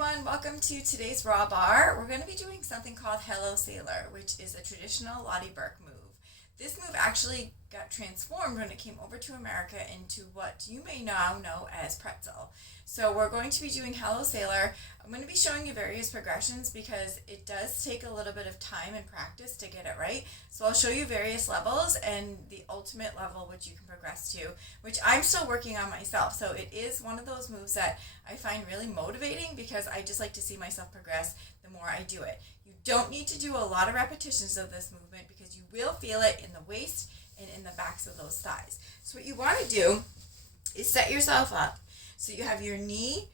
everyone, welcome to today's Raw Bar. We're going to be doing something called Hello Sailor, which is a traditional Lotte Berk move. This move actually got transformed when it came over to America into what you may now know as Pretzel. So we're going to be doing Hello Sailor. I'm going to be showing you various progressions because it does take a little bit of time and practice to get it right. So I'll show you various levels and the ultimate level which you can progress to, which I'm still working on myself. So it is one of those moves that I find really motivating because I just like to see myself progress the more I do it. You don't need to do a lot of repetitions of this movement because you will feel it in the waist and in the backs of those thighs. So what you want to do is set yourself up so you have your knee,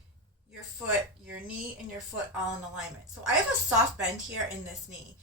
your foot, your knee, and your foot all in alignment. So I have a soft bend here in this knee,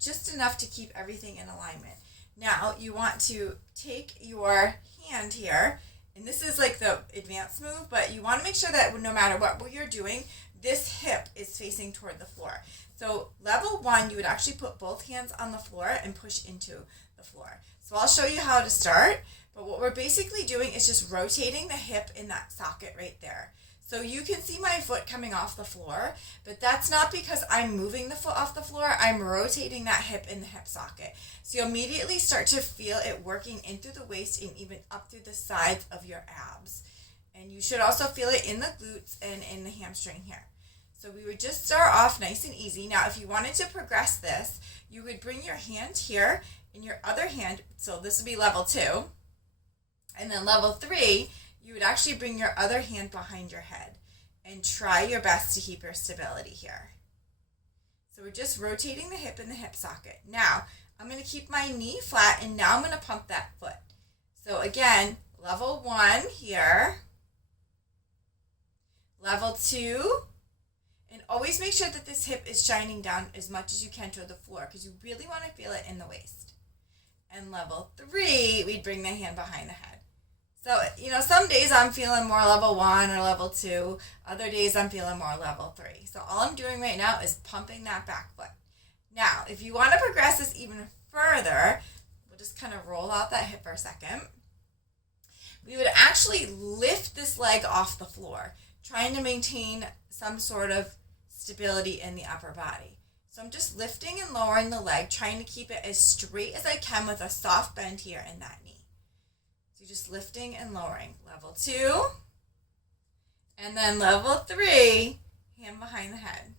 just enough to keep everything in alignment. Now you want to take your hand here, and this is like the advanced move, but you want to make sure that no matter what you're doing, this hip is facing toward the floor. So level 1, you would actually put both hands on the floor and push into the floor. So I'll show you how to start, but what we're basically doing is just rotating the hip in that socket right there. So you can see my foot coming off the floor, but that's not because I'm moving the foot off the floor. I'm rotating that hip in the hip socket. So you immediately start to feel it working in through the waist and even up through the sides of your abs. And you should also feel it in the glutes and in the hamstring here. So we would just start off nice and easy. Now, if you wanted to progress this, you would bring your hand here and your other hand. So this would be level 2. And then level 3, you would actually bring your other hand behind your head and try your best to keep your stability here. So we're just rotating the hip in the hip socket. Now, I'm going to keep my knee flat, and now I'm going to pump that foot. So again, level 1 here, level 2, and always make sure that this hip is shining down as much as you can toward the floor because you really want to feel it in the waist. And level 3, we'd bring the hand behind the head. So, some days I'm feeling more level 1 or level 2. Other days I'm feeling more level 3. So all I'm doing right now is pumping that back foot. Now, if you want to progress this even further, we'll just kind of roll out that hip for a second. We would actually lift this leg off the floor, trying to maintain some sort of stability in the upper body. So I'm just lifting and lowering the leg, trying to keep it as straight as I can with a soft bend here in that knee. So just lifting and lowering. Level 2. And then level 3, hand behind the head.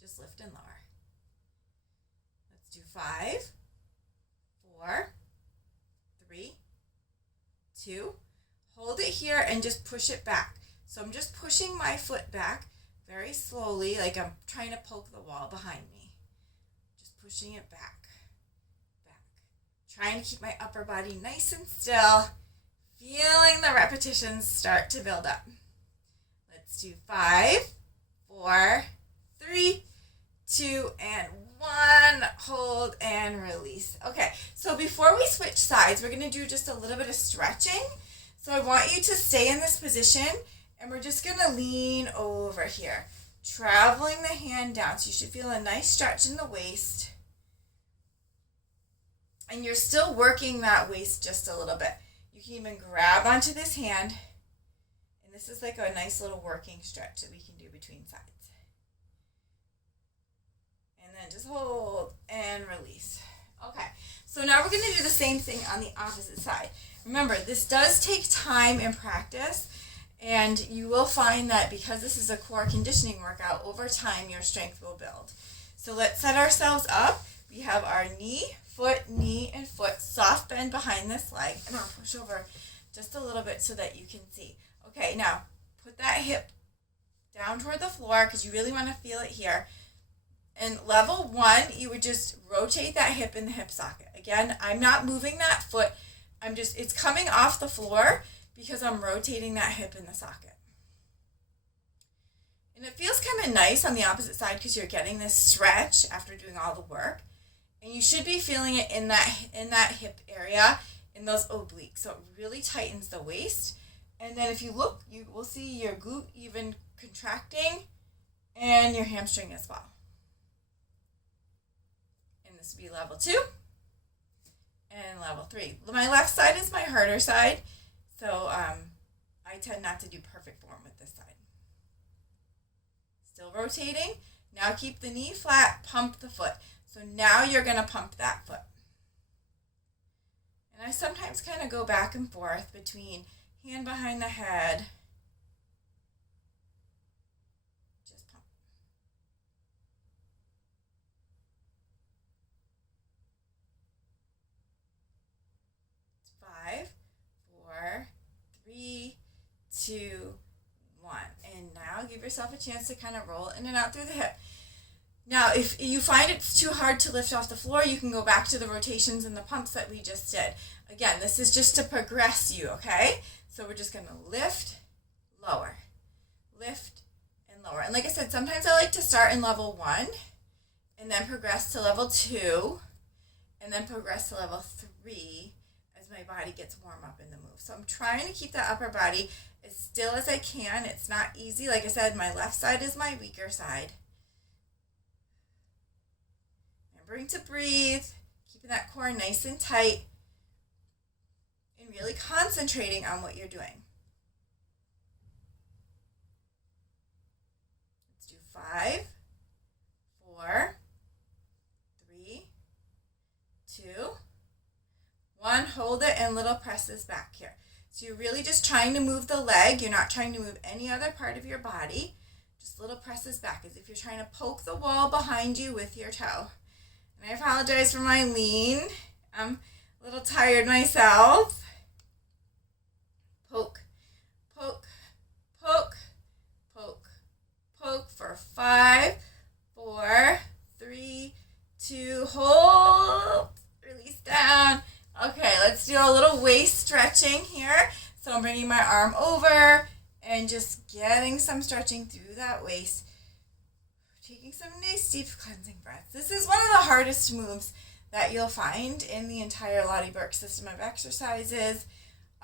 Just lift and lower. Let's do 5, 4, 3, 2. Hold it here and just push it back. So I'm just pushing my foot back very slowly, like I'm trying to poke the wall behind me. Just pushing it back. Trying to keep my upper body nice and still, feeling the repetitions start to build up. Let's do 5, 4, 3, 2, and 1. Hold and release. Okay, so before we switch sides, we're going to do just a little bit of stretching. So I want you to stay in this position, and we're just going to lean over here, traveling the hand down. So you should feel a nice stretch in the waist. And you're still working that waist just a little bit. You can even grab onto this hand. And this is like a nice little working stretch that we can do between sides. And then just hold and release. Okay, so now we're going to do the same thing on the opposite side. Remember, this does take time and practice. And you will find that because this is a core conditioning workout, over time your strength will build. So let's set ourselves up. We have our knee, and foot, soft bend behind this leg. And I'll push over just a little bit so that you can see. Okay, now put that hip down toward the floor because you really want to feel it here. And level 1, you would just rotate that hip in the hip socket. Again, I'm not moving that foot. It's coming off the floor because I'm rotating that hip in the socket. And it feels kind of nice on the opposite side because you're getting this stretch after doing all the work. And you should be feeling it in that hip area, in those obliques. So it really tightens the waist. And then if you look, you will see your glute even contracting and your hamstring as well. And this would be level 2 and level 3. My left side is my harder side. So I tend not to do perfect form with this side. Still rotating. Now keep the knee flat, pump the foot. So now you're going to pump that foot. And I sometimes kind of go back and forth between hand behind the head. Just pump. 5, 4, 3, 2, 1. And now give yourself a chance to kind of roll in and out through the hip. Now, if you find it's too hard to lift off the floor, you can go back to the rotations and the pumps that we just did. Again, this is just to progress you, okay? So we're just going to lift, lower, lift, and lower. And like I said, sometimes I like to start in level 1 and then progress to level 2 and then progress to level 3 as my body gets warm up in the move. So I'm trying to keep that upper body as still as I can. It's not easy. Like I said, my left side is my weaker side. Remembering to breathe, keeping that core nice and tight, and really concentrating on what you're doing. Let's do 5, 4, 3, 2, 1. Hold it and little presses back here. So you're really just trying to move the leg. You're not trying to move any other part of your body. Just little presses back as if you're trying to poke the wall behind you with your toe. And I apologize for my lean. I'm a little tired myself. Poke, poke, poke, poke, poke for 5, 4, 3, 2, hold, release down. Okay, let's do a little waist stretching here. So I'm bringing my arm over and just getting some stretching through that waist. Taking some nice deep cleansing breaths. This is one of the hardest moves that you'll find in the entire Lotte Berk system of exercises.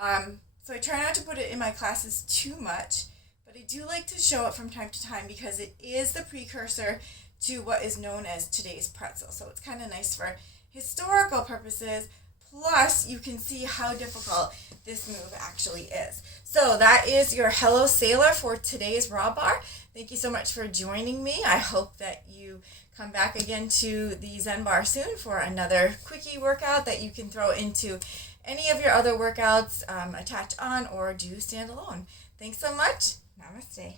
So I try not to put it in my classes too much, but I do like to show it from time to time because it is the precursor to what is known as today's pretzel. So it's kind of nice for historical purposes. Plus, you can see how difficult this move actually is. So that is your Hello Sailor for today's raw bar. Thank you so much for joining me. I hope that you come back again to the Zen Barre soon for another quickie workout that you can throw into any of your other workouts, attach on or do stand alone. Thanks so much. Namaste.